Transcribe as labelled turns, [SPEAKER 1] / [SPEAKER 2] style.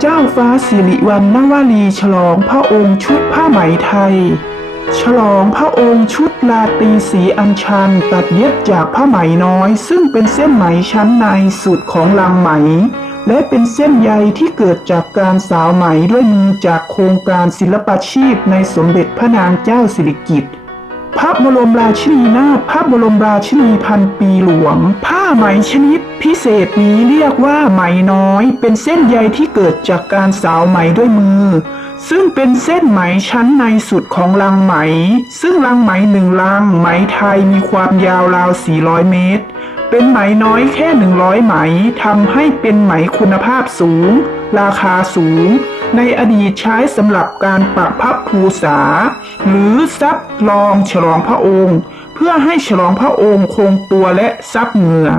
[SPEAKER 1] เจ้าฟ้าสิริวัณณวลีฉลองพระองค์ชุดผ้าไหมไทย ฉลองพระองค์ชุดลาตีสีอัญชันตัดเย็บจากผ้าไหมน้อย ซึ่งเป็นเส้นไหมชั้นในสุดของลังไหม และเป็นเส้นใยที่เกิดจากการสาวไหมด้วยมือจากโครงการศิลปาชีพในสมเด็จพระนางเจ้าสิริกิติ์ ระบรมราชินีนาถพระบรมราชินีพันปีหลวง ผ้าไหมชนิด พิเศษนี้เรียกว่าไหมน้อย เป็นเส้นใยที่เกิดจากการสาวไหมด้วยมือ ซึ่งเป็นเส้นไหมชั้นในสุดของลังไหม ซึ่งลังไหมหนึ่งลังไหมไทยมีความยาวราว 400 เมตร เป็นไหมน้อยแค่ 100 ไหมทำให้เป็นไหมคุณภาพสูง ราคาสูง ในอดีตใช้สำหรับการประพับภูษา หรือซับรองฉลองพระองค์ เพื่อให้ฉลองพระองค์คงตัวและซับเหงื่อ